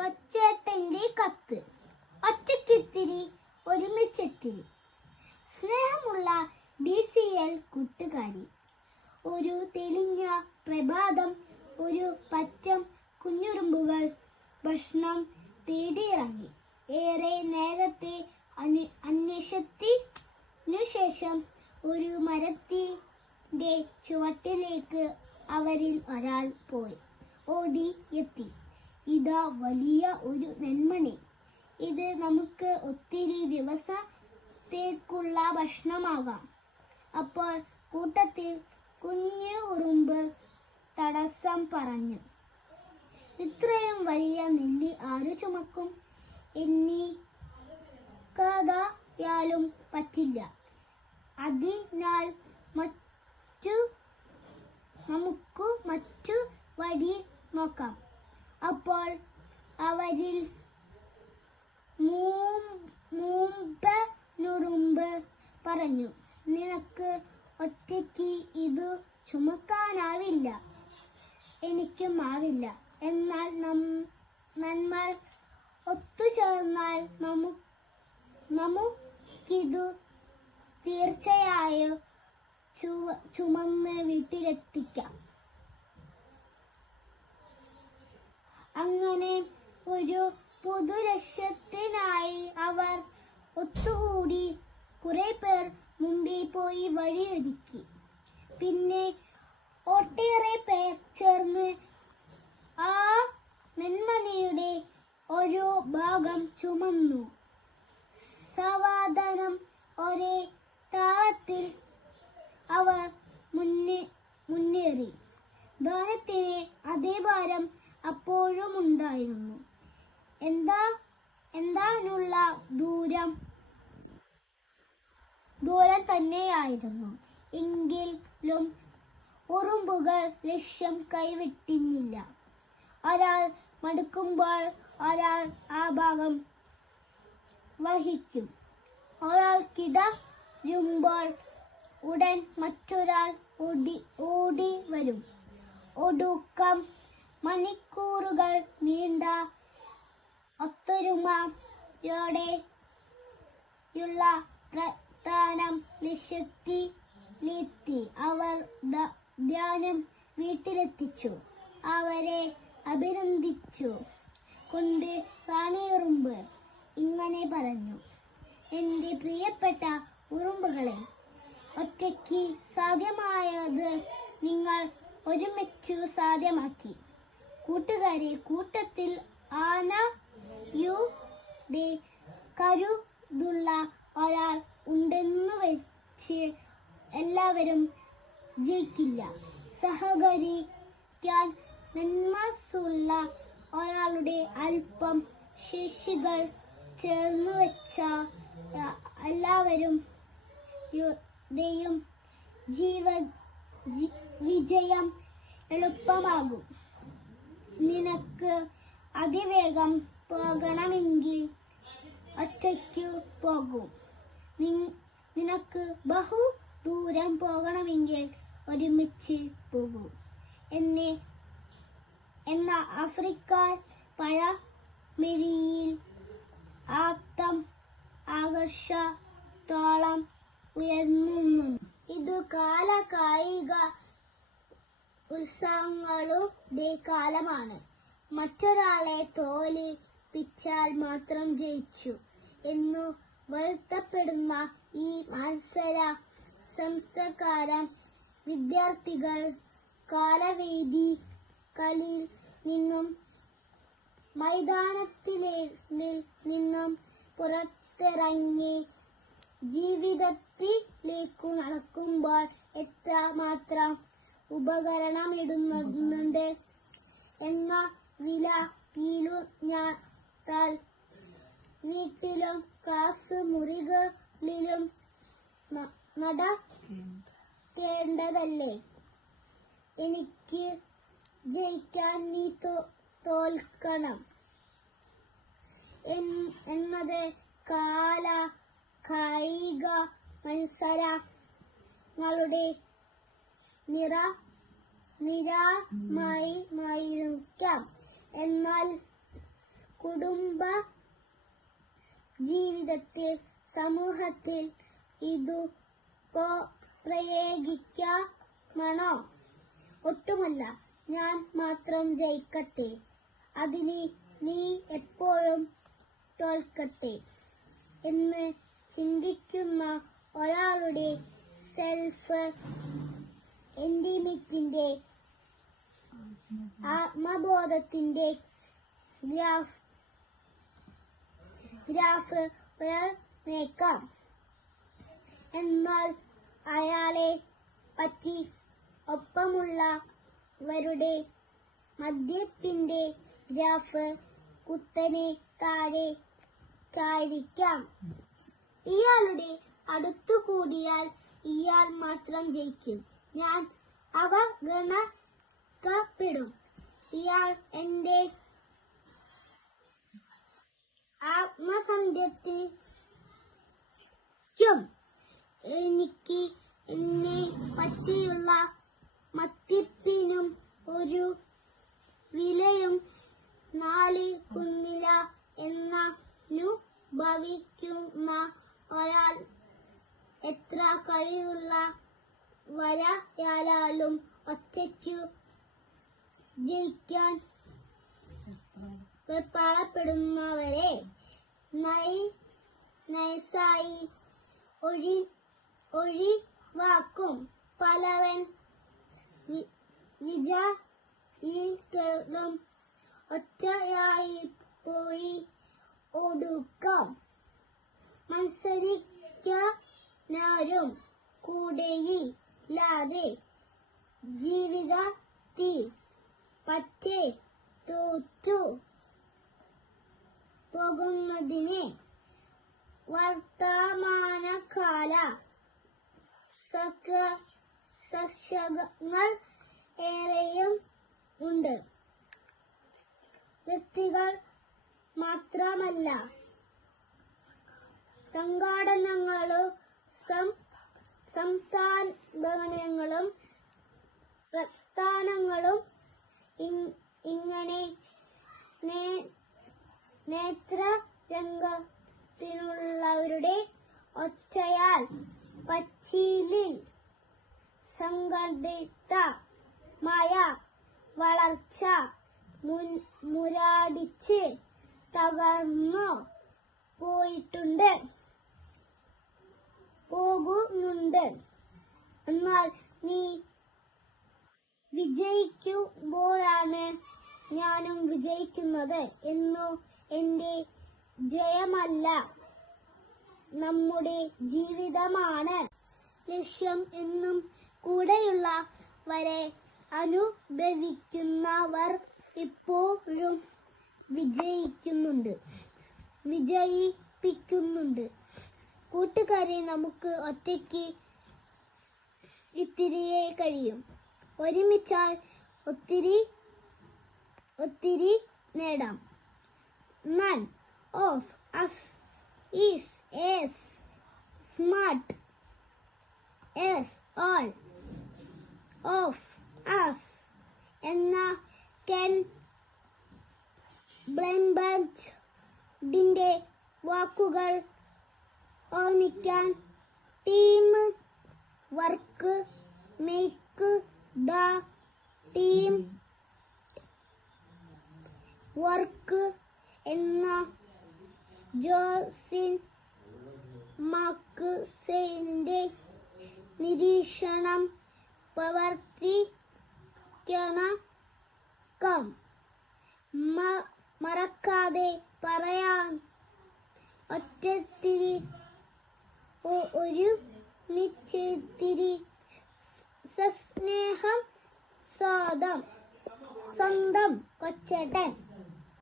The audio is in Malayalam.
കൊച്ചേട്ടന്റെ കത്ത്. ഒറ്റയ്ക്കിത്തിരി ഒരുമിച്ചെത്തിരി. സ്നേഹമുള്ള ഡി സി എൽ കൂട്ടുകാരി. ഒരു തെളിഞ്ഞ പ്രഭാതം ഒരു പറ്റം കുഞ്ഞുറുമ്പുകൾ ഭക്ഷണം തേടിയിറങ്ങി. ഏറെ നേരത്തെ അന്വ അന്വേഷത്തിനു ശേഷം ഒരു മരത്തിന്റെ ചുവട്ടിലേക്ക് അവരിൽ ഒരാൾ പോയി ഓടി എത്തി ഇതാ വലിയ ഒരു നെന്മണി ഇത് നമുക്ക് ഒത്തിരി ദിവസത്തേക്കുള്ള ഭക്ഷണമാകാം. അപ്പോൾ കൂട്ടത്തിൽ കുഞ്ഞു ഉറുമ്പ് തടസ്സം പറഞ്ഞു. ഇത്രയും വലിയ നെല്ലി ആരു ചുമക്കും? എന്നീ കഥയാലും പറ്റില്ല. അതിനാൽ മറ്റു നമുക്ക് മറ്റു വഴി നോക്കാം. അപ്പോൾ അവരിൽ മൂമ്പനുറുമ്പ് പറഞ്ഞു നിനക്ക് ഒറ്റയ്ക്ക് ഇത് ചുമക്കാനാവില്ല. എനിക്കും ആവില്ല. എന്നാൽ നമ്മൾ ഒത്തുചേർന്നാൽ നമു നമുക്കിതു തീർച്ചയായും ചുമന്ന് വീട്ടിലെത്തിക്കാം. അങ്ങനെ ഒരു പുതുലക്ഷ്യത്തിനായി അവർ ഒത്തുകൂടി കുറെ പേർ മുമ്പിൽ പോയി വഴിയൊരുക്കി. പിന്നെ ഒട്ടേറെ പേർ ചേർന്ന് ആ നന്മനയുടെ ഒരു ഭാഗം ചുമന്നു. സവാദനം ഒരേ താളത്തിൽ അവർ മുന്നേ മുന്നേറി. ഭാരത്തിന് അതേ ഭാരം അപ്പോഴും ഉണ്ടായിരുന്നു എന്താ എന്താണുള്ള ദൂരം ദൂരം തന്നെയായിരുന്നു. എങ്കിലും ഉറുമ്പുകൾ ലക്ഷ്യം കൈവിട്ടിരുന്നില്ല ഒരാൾ മടുക്കുമ്പോൾ ഒരാൾ ആ ഭാഗം വഹിക്കും. ഒരാൾ കിടരുമ്പോൾ ഉടൻ മറ്റൊരാൾ ഓടി ഓടി വരും. ഒടുക്കം മണിക്കൂറുകൾ നീണ്ട ഒത്തൊരുമയോടെയുള്ള പ്രധാനം ലക്ഷ്യത്തിലെത്തി അവർ ധ്യാനം വീട്ടിലെത്തിച്ചു. അവരെ അഭിനന്ദിച്ചു. കൊണ്ട് റാണിയുറുമ്പ് ഇങ്ങനെ പറഞ്ഞു. എന്റെ പ്രിയപ്പെട്ട ഉറുമ്പുകളെ ഒറ്റയ്ക്ക് സാധ്യമായത് നിങ്ങൾ ഒരുമിച്ചു സാധ്യമാക്കി. കൂട്ടുകാരെ കൂട്ടത്തിൽ ആന യു കരുതുള്ള ഒരാൾ ഉണ്ടെന്നു വെച്ച് എല്ലാവരും ജയിക്കില്ല. സഹകരിക്കാൻ നന്മസുള്ള ഒരാളുടെ അല്പം ശേഷികൾ ചേർന്നു വെച്ച എല്ലാവരും ജീവ വിജയം എളുപ്പമാകും. നിനക്ക് അതിവേഗം പോകണമെങ്കിൽ ഒറ്റയ്ക്കു പോകും. നിനക്ക് ബഹു ദൂരം പോകണമെങ്കിൽ ഒരുമിച്ച് പോകും. എന്നെ എന്ന ആഫ്രിക്ക പഴമെരിയിൽ ആപ്തം ആകർഷത്തോളം ഉയർന്നു ഇത് കാല കായിക ഉത്സവങ്ങളുടെ കാലമാണ്. മറ്റൊരാളെ തോൽപ്പിച്ചാൽ മാത്രം ജയിച്ചു എന്നു വരുത്തപ്പെടുന്ന ഈ മത്സര സംസ്ഥക്കാരൻ വിദ്യാർത്ഥികൾ കാലവേദി കളിയിൽ നിന്നും മൈതാനത്തിലെ നിന്നും പുറത്തിറങ്ങി ജീവിതത്തിലേക്കു നടക്കുമ്പോൾ എത്ര മാത്രം ഉപകരണമിടുന്നുണ്ട് എന്ന വില ഞാൻ വീട്ടിലും ക്ലാസ് മുറികളിലും ന- നടക്കേണ്ടതല്ലേ എനിക്ക് ജയിക്കാൻ നീ തോൽക്കണം. എന്നത് കാല കായിക മത്സരങ്ങളുടെ നിറ നിരമായി മായിരിക്കാം എന്നാൽ കുടുംബ ജീവിതത്തിൽ സമൂഹത്തിൽ ഇതു പ്രയോഗിക്കണോ ഒട്ടുമല്ല ഞാൻ മാത്രം ജയിക്കട്ടെ. അതിന് നീ എപ്പോഴും തോൽക്കട്ടെ എന്ന് ചിന്തിക്കുന്ന ഒരാളുടെ സെൽഫ് എൻഡിമിറ്റിന്റെ ആത്മബോധത്തിന്റെ ഗ്രാഫ് ഗ്രാഫ് നീക്കാം എന്നാൽ അയാളെ പറ്റി ഒപ്പമുള്ളവരുടെ മദ്യത്തിന്റെ ഗ്രാഫ് കുത്തനെ താഴെ ആയിരിക്കാം ഇയാളുടെ അടുത്തു കൂടിയാൽ ഇയാൾ മാത്രം ജയിക്കും. ഞാൻ അവഗണക്കപ്പെടും. ഇയാൾ എന്റെ ആത്മസന്ധ്യത്തിക്കും എനിക്ക് എന്നെ പറ്റിയുള്ള മത്തിപ്പിനും ഒരു വിലയും നാല് കുന്നില എന്നനുഭവിക്കുന്ന ഒരാൾ എത്ര കഴിവുള്ള വരയാലും ഒറ്റയ്ക്കു ജയിക്കാൻ വെപ്രാളപ്പെടുന്നവരെ നൈ നൈസായി ഒഴി ഒഴിവാക്കും പലവൻ വിചാരിക്കും ഒറ്റയായി പോയി ഒടുക്കം. മത്സരിക്കാനും കൂടെയില്ലാതെ ജീവിതത്തിൽ പറ്റേ തോറ്റു പോകുന്നതിന് വർത്തമാനകാല സക്ര സസ്യങ്ങൾ ഏറെയും ഉണ്ട്. വ്യക്തികൾ മാത്രമല്ല സംഘാടനങ്ങളും സംസ്ഥാനങ്ങളും പ്രസ്ഥാനങ്ങളും ഇങ്ങനെ നേത്ര രംഗത്തിനുള്ളവരുടെ ഒറ്റയാൽ പച്ചിലിൽ സംഘടിതമായ വളർച്ച മുരാടിച്ച് തകർന്നു പോയിട്ടുണ്ട്. പോകുന്നുണ്ട്. എന്നാൽ നീ വിജയിക്കുമ്പോഴാണ് ഞാനും വിജയിക്കുന്നത് എന്നു എന്റെ ജയമല്ല. നമ്മുടെ ജീവിതമാണ്. ലക്ഷ്യം എന്നും കൂടെയുള്ള വരെ അനുഭവിക്കുന്നവർ ഇപ്പോഴും വിജയിക്കുന്നുണ്ട്. വിജയിപ്പിക്കുന്നുണ്ട്. കൂട്ടുകാരെ നമുക്ക് ഒറ്റയ്ക്ക് ഇത്തിരിയെ കഴിയും. ഒരുമിച്ചാൽ ഒത്തിരി ഒത്തിരി നേടാം. None of us is as smart as all of us എന്ന കെൻ ബ്ലംബർഡിന്റെ വാക്കുകൾ ഓർമ്മിക്കാൻ team work make the team work എന്ന ജോസിൻ മാർക്സിന്റെ നിരീക്ഷണം പ്രവർത്തിക്കണം മറക്കാതെ പറയാൻ ഒറ്റത്തിരി ഒരു നിശ്ചയത്തിരി സസ്നേഹം സ്വന്തം സ്വന്തം കൊച്ചേട്ടൻ.